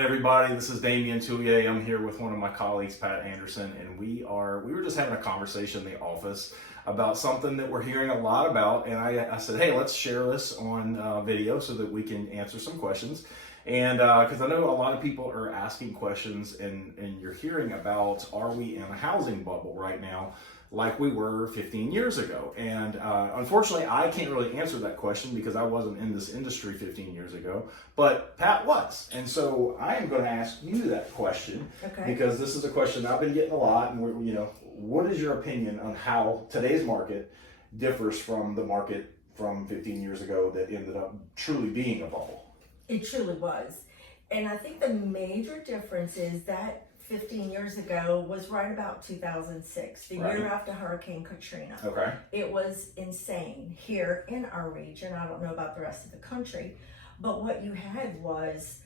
Everybody, this is Damian Touye. I'm here with one of my colleagues, Pat Anderson, and we were just having a conversation in the office about something that we're hearing a lot about. And I said, hey, let's share this on video so that we can answer some questions. And because I know a lot of people are asking questions, and you're hearing about, are we in a housing bubble right now, like we were 15 years ago? And unfortunately, I can't really answer that question because I wasn't in this industry 15 years ago, but Pat was. And so I am going to ask you that question, because this is a question I've been getting a lot. And what is your opinion on how today's market differs from the market from 15 years ago that ended up truly being a bubble? It truly was. And I think the major difference is that 15 years ago was right about 2006, the year after Hurricane Katrina. Okay. It was insane here in our region. I don't know about the rest of the country, but what you had was,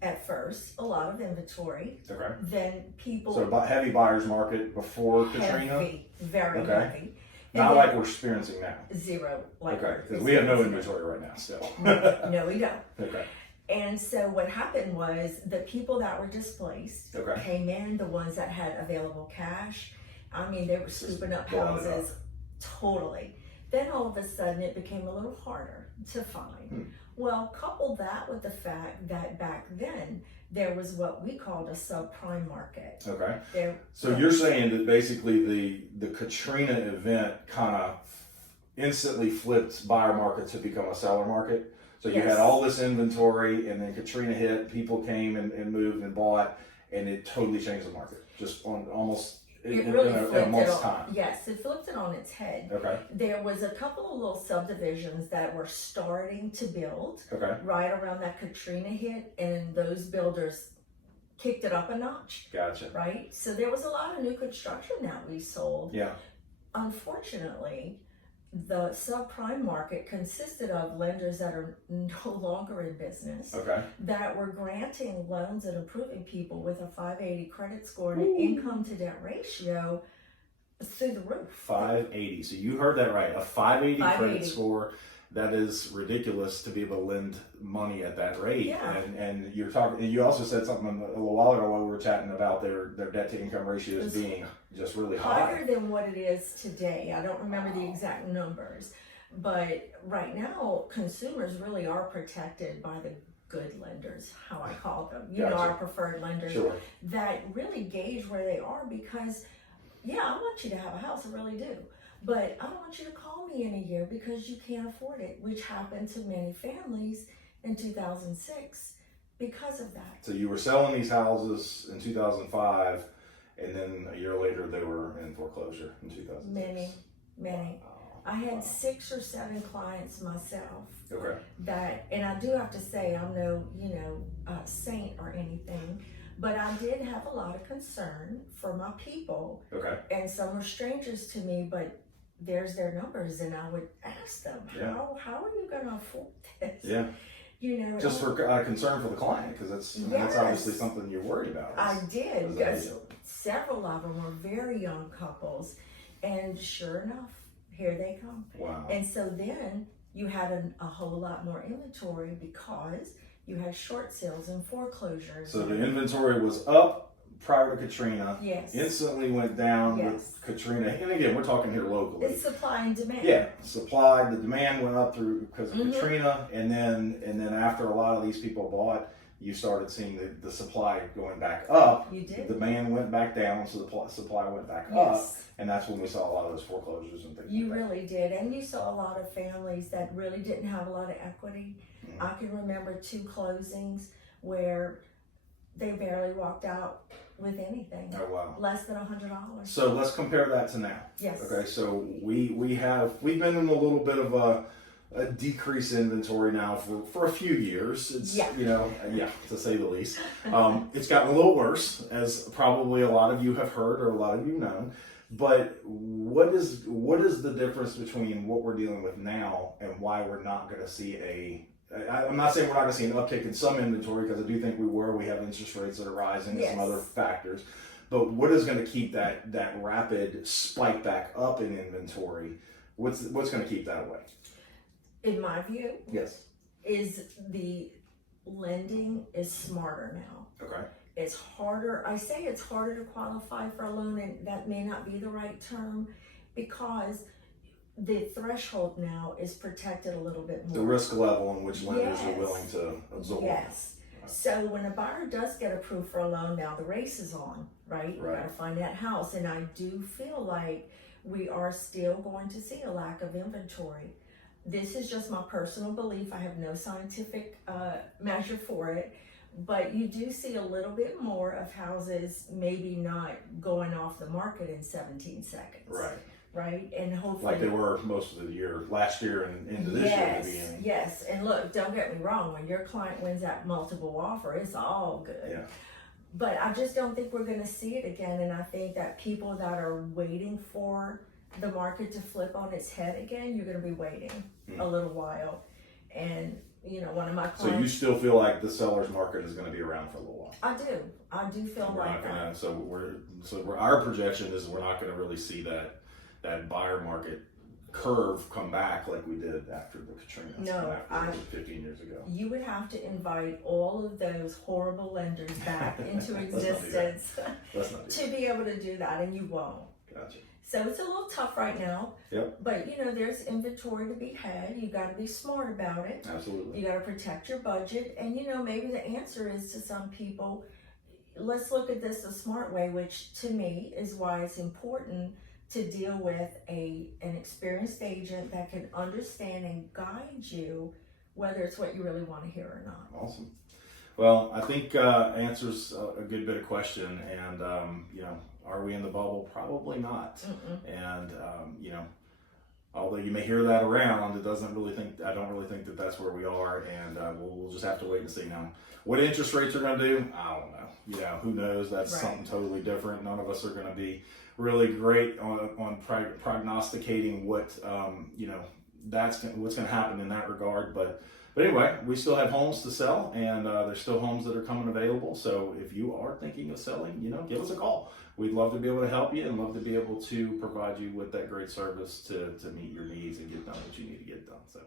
at first, a lot of inventory. Okay. Then people... So heavy buyer's market before Katrina? Heavy, very heavy. Not like we're experiencing now. Zero. Okay, because we have no inventory right now still. No, we don't. Okay. And so what happened was the people that were displaced came in, the ones that had available cash. I mean, they were scooping up houses totally. Then all of a sudden it became a little harder to find. Well, couple that with the fact that back then there was what we called a subprime market. Okay. So you're saying that basically the Katrina event kind of instantly flipped buyer market to become a seller market? So you had all this inventory, and then Katrina hit, people came and moved and bought, and it totally changed the market, just on almost in a month's time. Yes, it flipped it on its head. Okay. There was a couple of little subdivisions that were starting to build right around that Katrina hit, and those builders kicked it up a notch. Gotcha. Right? So there was a lot of new construction that we sold. Yeah. Unfortunately, the subprime market consisted of lenders that are no longer in business, that were granting loans and approving people with a 580 credit score and an income to debt ratio through the roof. 580. So you heard that right. A 580 credit score. That is ridiculous to be able to lend money at that rate. Yeah. And you're talking. And you also said something a little while ago while we were chatting about their debt to income ratios being just really higher than what it is today. I don't remember the exact numbers, but right now consumers really are protected by the good lenders, how I call them. You know, our preferred lenders that really gauge where they are, because I want you to have a house, I really do. But I don't want you to call me in a year because you can't afford it, which happened to many families in 2006 because of that. So you were selling these houses in 2005, and then a year later they were in foreclosure in 2006. Many. I had 6 or 7 clients myself. That, and I do have to say, I'm no, saint or anything, but I did have a lot of concern for my people. And some were strangers to me, but there's their numbers, and I would ask them, how are you going to afford this? Just for concern for the client, because that's obviously something you're worried about. I did, because several of them were very young couples, and sure enough, here they come. Wow. And so then you had a whole lot more inventory because you had short sales and foreclosures. So the inventory was up prior to Katrina. Yes. Instantly went down with Katrina. And again, we're talking here locally. It's supply and demand. Yeah, supply. The demand went up through because of Katrina, and then after a lot of these people bought, you started seeing the supply going back up. You did. The demand went back down, so the supply went back up, and that's when we saw a lot of those foreclosures and things. You really did, and you saw a lot of families that really didn't have a lot of equity. I can remember 2 closings where they barely walked out with anything. Oh wow! Less than $100. So let's compare that to now. Yes. Okay, so we've been in a little bit of a decrease in inventory now for a few years. It's to say the least. It's gotten a little worse, as probably a lot of you have heard or a lot of you know. But what is the difference between what we're dealing with now and why we're not going to see I'm not saying we're not going to see an uptick in some inventory, because I do think we have interest rates that are rising and some other factors. But what is going to keep that rapid spike back up in inventory? What's going to keep that away? In my view, yes, is the lending is smarter now. Okay. It's harder. I say it's harder to qualify for a loan, and that may not be the right term, because the threshold now is protected a little bit more. The risk level in which lenders Yes. are willing to absorb. Yes. So when a buyer does get approved for a loan, now the race is on, right? You Right. gotta find that house. And I do feel like we are still going to see a lack of inventory. This is just my personal belief. I have no scientific measure for it. But you do see a little bit more of houses maybe not going off the market in 17 seconds. Right. Right? And hopefully. Like they were most of the year, last year and into this year at the beginning. Yes. And look, don't get me wrong. When your client wins that multiple offer, it's all good. Yeah. But I just don't think we're going to see it again. And I think that people that are waiting for the market to flip on its head again, you're going to be waiting a little while. And, you know, one of my clients. So you still feel like the seller's market is going to be around for a little while? I do feel We're like not gonna, that. so our projection is we're not going to really see that buyer market curve come back like we did after the Katrina. No, after 15 years ago. You would have to invite all of those horrible lenders back into Let's not do that. existence Let's not do to be able to do that, and you won't. Gotcha. So it's a little tough right now. Yep. But you know, there's inventory to be had. You got to be smart about it. Absolutely. You got to protect your budget, and you know, maybe the answer is to some people, let's look at this a smart way, which to me is why it's important to deal with an experienced agent that can understand and guide you, whether it's what you really want to hear or not. Awesome. Well, I think answers a good bit of question, and you know, are we in the bubble? Probably not. And you know, although you may hear that around, I don't really think that that's where we are, and we'll just have to wait and see. Now, what interest rates are going to do, I don't know. You know, who knows? That's Right. something totally different. None of us are going to be really great on prognosticating what you know what's going to happen in that regard, but anyway, we still have homes to sell, and there's still homes that are coming available. So if you are thinking of selling, you know, give us a call. We'd love to be able to help you and love to be able to provide you with that great service to meet your needs and get done what you need to get done. So.